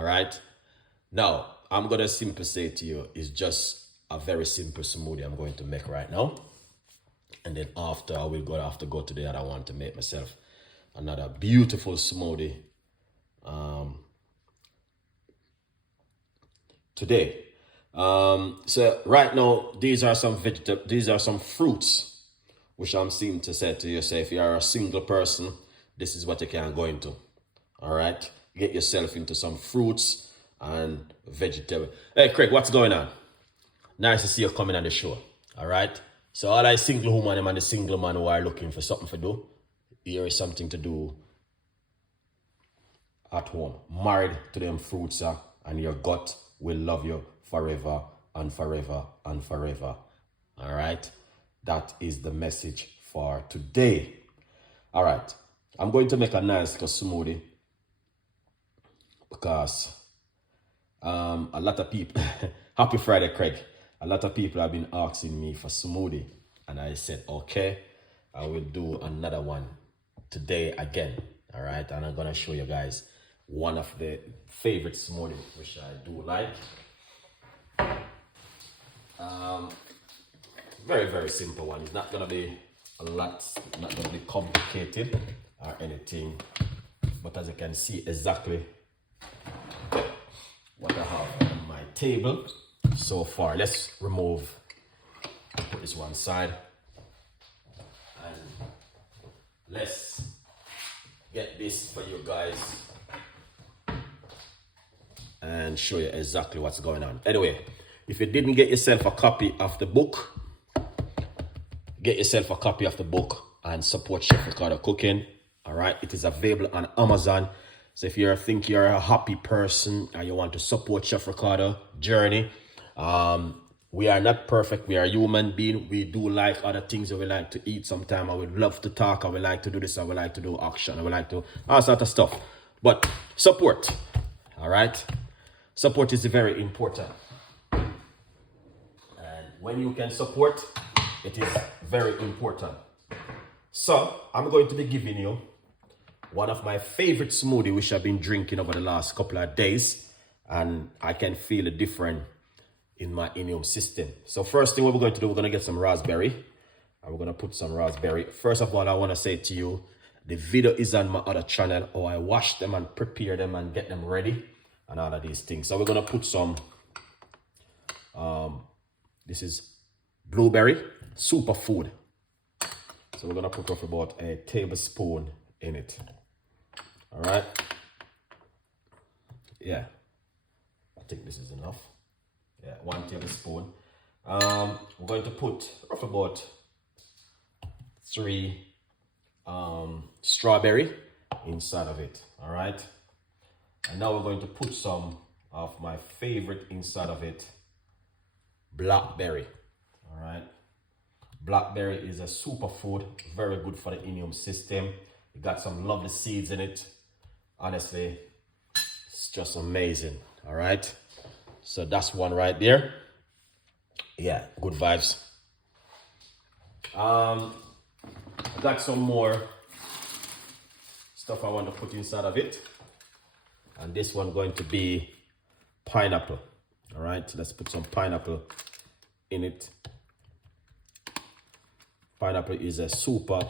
All right. Now, I'm going to simply say to you, it's just a very simple smoothie I'm going to make right now. And then after, I will have to go to the other one to make myself another beautiful smoothie today. So right now, these are some fruits, which I'm seeing to say to you, say if you are a single person, this is what you can go into. All right, get yourself into some fruits and vegetable. Hey, Craig, what's going on? Nice to see you coming on the show. All right. So all I single woman and the single man who are looking for something to do, here is something to do at home. Married to them fruits, and your gut will love you forever and forever and forever. All right. That is the message for today. All right. I'm going to make a nice smoothie because a lot of people, happy Friday, Craig. A lot of people have been asking me for smoothie, and I said, okay, I will do another one today again. All right, and I'm gonna show you guys one of the favorite smoothie which I do like. Very simple one. It's not gonna be a lot, not gonna be complicated or anything, but as you can see exactly what I have on my table so far. Let's put this one side, and let's get this for you guys and show you exactly what's going on. Anyway, if you didn't get yourself a copy of the book, get yourself a copy of the book and support Chef Ricardo Cooking. All right, it is available on Amazon. So if you think you're a happy person and you want to support Chef Ricardo journey, we are not perfect. We are human being. We do like other things that we like to eat. Sometimes I would love to talk. I would like to do this. I would like to do action. I would like to all sort of stuff. But support, all right? Support is very important. And when you can support, it is very important. So I'm going to be giving you one of my favorite smoothie, which I've been drinking over the last couple of days, and I can feel a difference in my immune system. So first thing what we're going to do, we're going to get some raspberry, and we're going to put some raspberry. First of all, I want to say to you, the video is on my other channel, how I wash them and prepare them and get them ready and all of these things. So we're going to put some, this is blueberry superfood. So we're going to put off about a tablespoon in it. All right. Yeah, I think this is enough. Yeah, 1 tablespoon. We're going to put roughly about 3 strawberry inside of it. All right. And now we're going to put some of my favorite inside of it, blackberry. All right. Blackberry is a superfood, very good for the immune system. It got some lovely seeds in it. Honestly, it's just amazing. All right. So that's one right there. Yeah, good vibes. I got some more stuff I want to put inside of it. And this one going to be pineapple. All right, let's put some pineapple in it. Pineapple is a super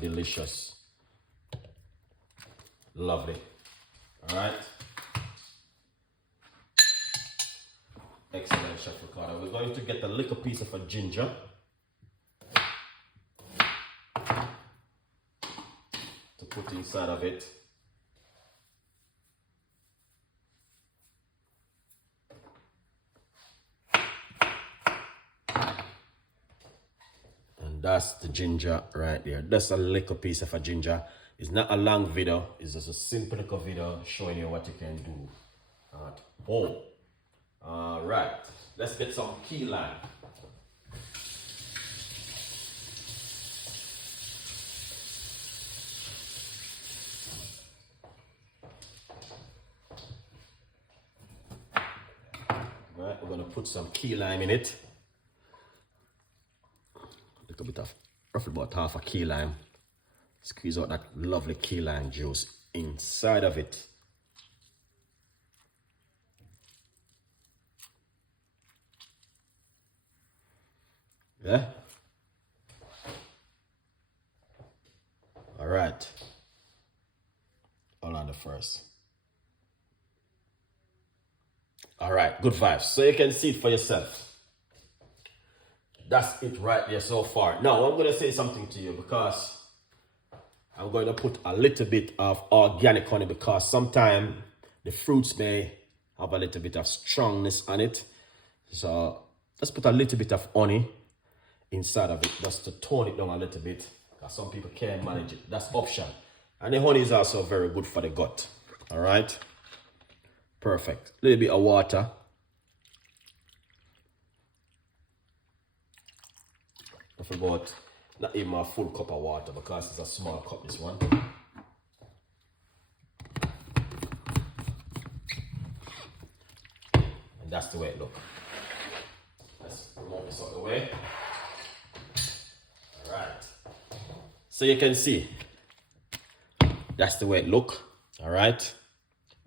delicious. Lovely. All right. Excellent, Chef Ricardo. We're going to get a little piece of a ginger. To put inside of it. And that's the ginger right there. That's a little piece of a ginger. It's not a long video. It's just a simple little video showing you what you can do at home. All right, let's get some key lime. All right, we're gonna put some key lime in it. A little bit of, roughly about half a key lime. Squeeze out that lovely key lime juice inside of it. Yeah. All right. Hold on the first. All right, good vibes. So you can see it for yourself. That's it right there so far. Now I'm going to say something to you because I'm going to put a little bit of organic honey because sometimes the fruits may have a little bit of strongness on it. So let's put a little bit of honey inside of it just to tone it down a little bit because some people can't manage it. That's option. And the honey is also very good for the gut. All right. Perfect. A little bit of water. I forgot not even a full cup of water because it's a small cup, this one. And that's the way it looks. Let's remove this out of the way. All right. So you can see, that's the way it looks. All right.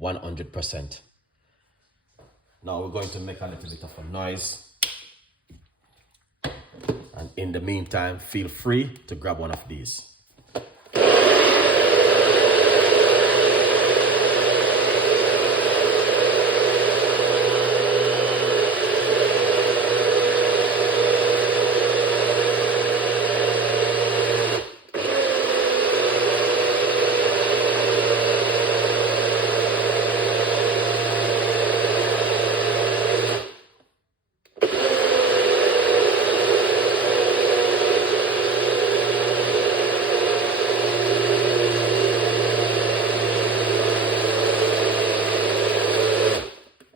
100%. Now we're going to make a little bit of a noise. And in the meantime, feel free to grab one of these.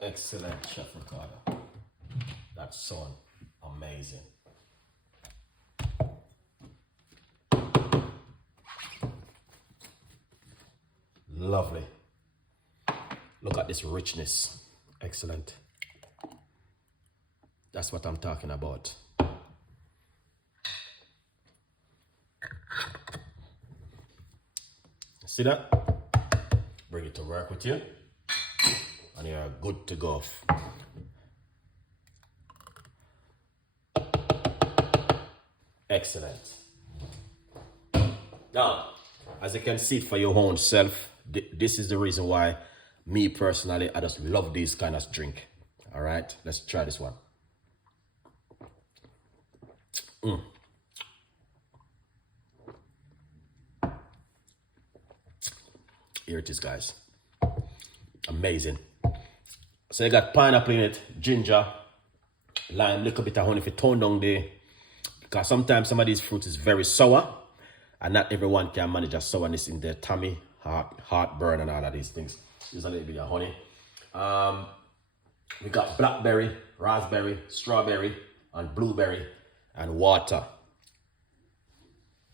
Excellent, Chef Ricardo. That sounds amazing. Lovely. Look at this richness. Excellent. That's what I'm talking about. See that? Bring it to work with you. And you're good to go. Excellent. Now, as you can see for your own self, this is the reason why me personally, I just love this kind of drink. All right, let's try this one. Here it is, guys. Amazing. So you got pineapple in it, ginger, lime, little bit of honey for tone down there. Because sometimes some of these fruits is very sour. And not everyone can manage a sourness in their tummy, heartburn and all of these things. Use a little bit of honey. We got blackberry, raspberry, strawberry, and blueberry, and water.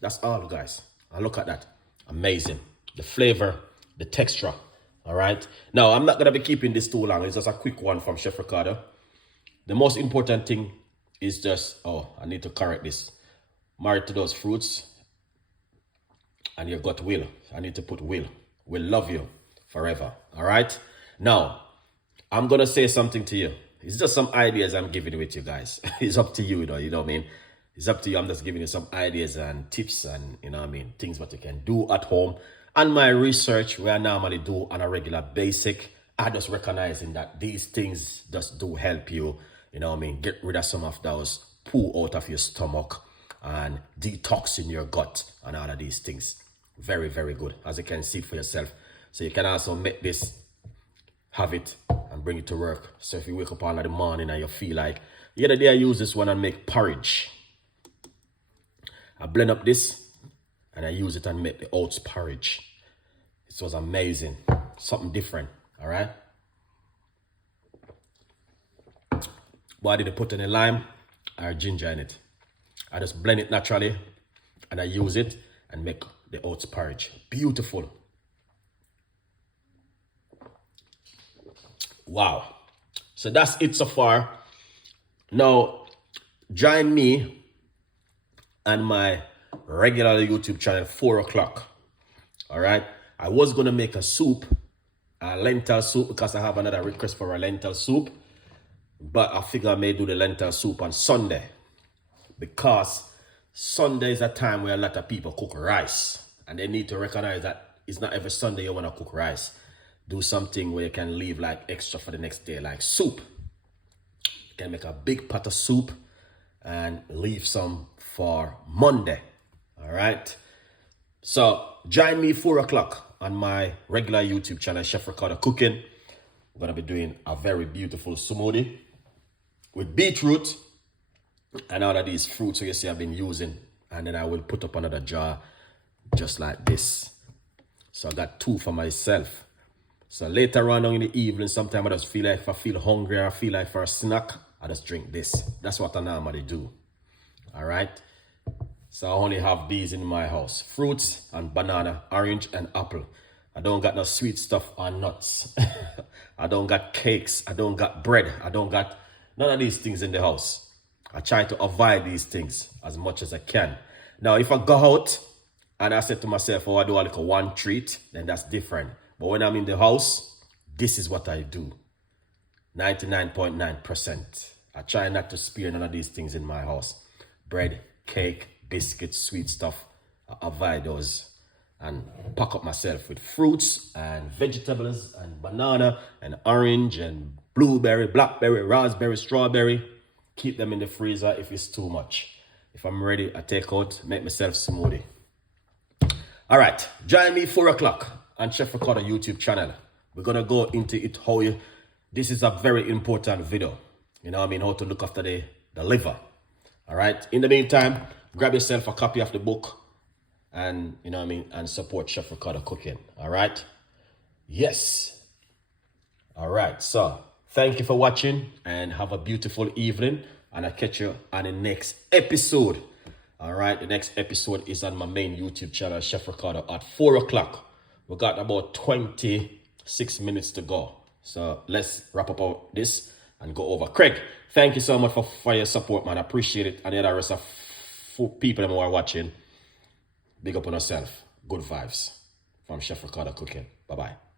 That's all, guys. And look at that. Amazing. The flavor, the texture. All right. Now, I'm not going to be keeping this too long. It's just a quick one from Chef Ricardo. The most important thing is just, I need to correct this. Married to those fruits and your gut will. I need to put will. Will love you forever. All right. Now, I'm going to say something to you. It's just some ideas I'm giving with you guys. It's up to you, though. You know what I mean? It's up to you. I'm just giving you some ideas and tips and, you know what I mean, things what you can do at home. And my research, where I normally do on a regular basic, I just recognizing that these things just do help you, you know what I mean, get rid of some of those poo out of your stomach and detoxing your gut and all of these things. Very, very good, as you can see for yourself. So you can also make this, have it, and bring it to work. So if you wake up all in the morning and you feel like, the other day I use this one and make porridge. I blend up this and I use it and make the oats porridge. It was amazing. Something different, all right? But I didn't put any lime or ginger in it. I just blend it naturally and I use it and make the oats porridge. Beautiful. Wow. So that's it so far. Now, join me and my regular YouTube channel 4 o'clock. All right. I was going to make a soup, a lentil soup, because I have another request for a lentil soup. But I figure I may do the lentil soup on Sunday because Sunday is a time where a lot of people cook rice, and they need to recognize that it's not every Sunday you want to cook rice. Do something where you can leave like extra for the next day, like soup. You can make a big pot of soup and leave some for Monday. All right. So join me 4 o'clock on my regular YouTube channel, Chef Ricardo Cooking. We're going to be doing a very beautiful smoothie with beetroot and all of these fruits so you see I've been using. And then I will put up another jar just like this. So I got 2 for myself. So later on in the evening, sometimes I just feel like if I feel hungry or I feel like for a snack, I just drink this. That's what I normally do. All right. So I only have these in my house. Fruits and banana, orange and apple. I don't got no sweet stuff or nuts. I don't got cakes. I don't got bread. I don't got none of these things in the house. I try to avoid these things as much as I can. Now, if I go out and I said to myself, oh, I do like a one treat, then that's different. But when I'm in the house, this is what I do. 99.9%. I try not to spare none of these things in my house. Bread, cake, biscuits, sweet stuff. I avoid those and pack up myself with fruits and vegetables and banana and orange and blueberry, blackberry, raspberry, strawberry. Keep them in the freezer if it's too much. If I'm ready, I take out, make myself smoothie. All right, join me 4 o'clock on Chef Ricardo YouTube channel. We're going to go into it how you, this is a very important video. You know what I mean? How to look after the liver. All right. In the meantime, grab yourself a copy of the book and, you know what I mean, and support Chef Ricardo Cooking. All right. Yes. All right. So thank you for watching and have a beautiful evening. And I'll catch you on the next episode. All right. The next episode is on my main YouTube channel, Chef Ricardo, at 4 o'clock. We got about 26 minutes to go. So let's wrap up this and go over. Craig, thank you so much for your support, man. I appreciate it. And the other rest of people who are watching, big up on yourself. Good vibes from Chef Ricardo Cooking. Bye-bye.